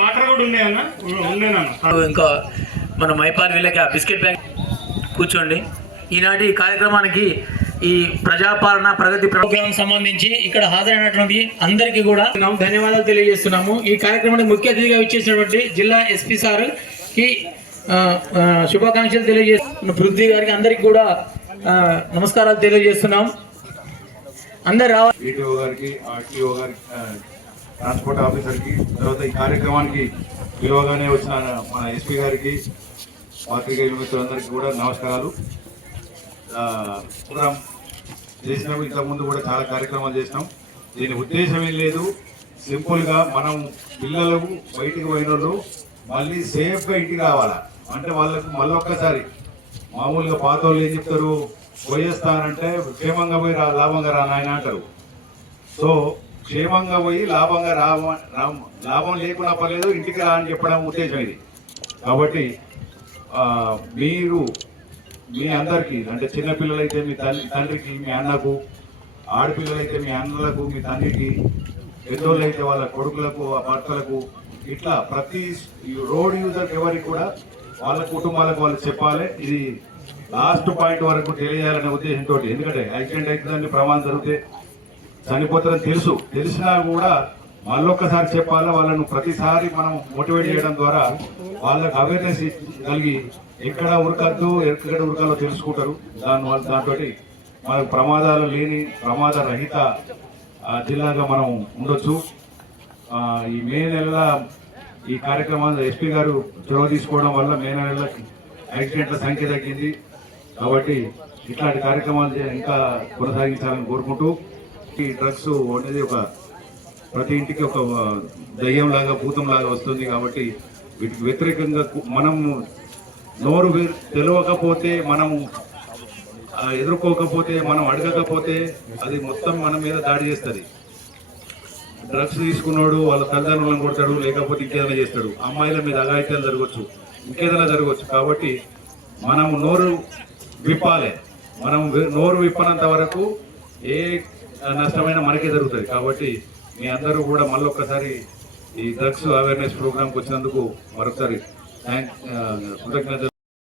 Water కూడా ఉన్నాయన్నా ఇంకా మన మైపాల్ వీళ్ళకి ఆ బిస్కెట్ బ్యాగ్ కూర్చోండి. ఈనాటి కార్యక్రమానికి ఈ ప్రజాపాలన ప్రగతి ప్రోగ్రాం సంబంధించి ఇక్కడ హాజరైనటువంటి అందరికీ కూడా ధన్యవాదాలు తెలియజేస్తున్నాము. ఈ కార్యక్రమానికి ముఖ్య అతిథిగా ఇచ్చేసినటువంటి జిల్లా ఎస్పీ సార్కి శుభాకాంక్షలు తెలియజేస్తున్న పృథ్వీ గారికి అందరికి కూడా నమస్కారాలు తెలియజేస్తున్నాం. అందరు రావాలి. ఈటీఓ గారికి, ఆర్టీఓ గారికి, ట్రాన్స్పోర్ట్ ఆఫీసర్కి, తర్వాత ఈ కార్యక్రమానికి పిలువగానే వచ్చిన మన ఎస్పీ గారికి, పాత్రికేయుల మిత్రులందరికీ కూడా నమస్కారాలు. ప్రోగ్రాం చేసినాము, ఇంతకుముందు కూడా చాలా కార్యక్రమాలు చేసినాం. దీని ఉద్దేశం ఏం లేదు, సింపుల్గా మనం పిల్లలకు బయటికి పోయిన వాళ్ళు మళ్ళీ సేఫ్గా ఇంటికి రావాలా అంటే వాళ్ళకు మళ్ళొక్కసారి మామూలుగా పాత వాళ్ళు ఏం చెప్తారు, పోయేస్తానంటే క్షేమంగా పోయి లాభంగా రా నాయన అంటారు. సో క్షేమంగా పోయి లాభంగా లాభం లేకున్నా పర్లేదు ఇంటికి రా అని చెప్పడం ఉద్దేశం ఇది. కాబట్టి మీరు మీ అందరికీ అంటే చిన్నపిల్లలైతే మీ తండ్రికి, మీ అన్నకు, ఆడపిల్లలైతే మీ అన్నలకు, మీ తండ్రికి, పెద్దోళ్ళు అయితే వాళ్ళ కొడుకులకు, భర్తలకు, ఇట్లా ప్రతి రోడ్ యూజర్ ఎవరికి కూడా వాళ్ళ కుటుంబాలకు వాళ్ళు చెప్పాలి. ఇది లాస్ట్ పాయింట్ వరకు తెలియజేయాలనే ఉద్దేశంతో. ఎందుకంటే యాక్సిడెంట్ అవుతుందని ప్రమాదం జరిగితే చనిపోతారని తెలిసినా కూడా మళ్ళొక్కసారి చెప్పాలి. వాళ్ళను ప్రతిసారి మనం మోటివేట్ చేయడం ద్వారా వాళ్ళకి అవేర్నెస్ కలిగి ఎక్కడ ఉరకద్దు, ఎక్కడ ఉరకాలో తెలుసుకుంటారు. దాంతో మనకు ప్రమాదాలు లేని, ప్రమాద రహిత జిల్లాగా మనం ఉండొచ్చు. ఈ మే నెల ఈ కార్యక్రమాలు ఎస్పీ గారు చొరవ తీసుకోవడం వల్ల మే నెల యాక్సిడెంట్ల సంఖ్య తగ్గింది. కాబట్టి ఇట్లాంటి కార్యక్రమాలు ఇంకా కొనసాగించాలని కోరుకుంటూ, ఈ డ్రగ్స్ అనేది ప్రతి ఇంటికి ఒక దయ్యం లాగా, భూతం లాగా వస్తుంది. కాబట్టి వీటికి వ్యతిరేకంగా మనం నోరు తెలియకపోతే, మనము ఎదుర్కోకపోతే, మనం అడగకపోతే అది మొత్తం మన మీద దాడి చేస్తుంది. డ్రగ్స్ తీసుకున్నాడు వాళ్ళ తల్లిదండ్రులను కొడతాడు, లేకపోతే ఇంకేదైనా చేస్తాడు. అమ్మాయిల మీద అఘాయిత్యాలు జరగవచ్చు, ఇంకేదైనా జరగవచ్చు. కాబట్టి మనం నోరు విప్పాలి. మనం నోరు విప్పనంత వరకు ఏ నష్టమైనా మనకే జరుగుతుంది. కాబట్టి మీ అందరూ కూడా మళ్ళొక్కసారి ఈ డ్రగ్స్ అవేర్నెస్ ప్రోగ్రామ్కి వచ్చినందుకు మరొకసారి కృతజ్ఞతలు.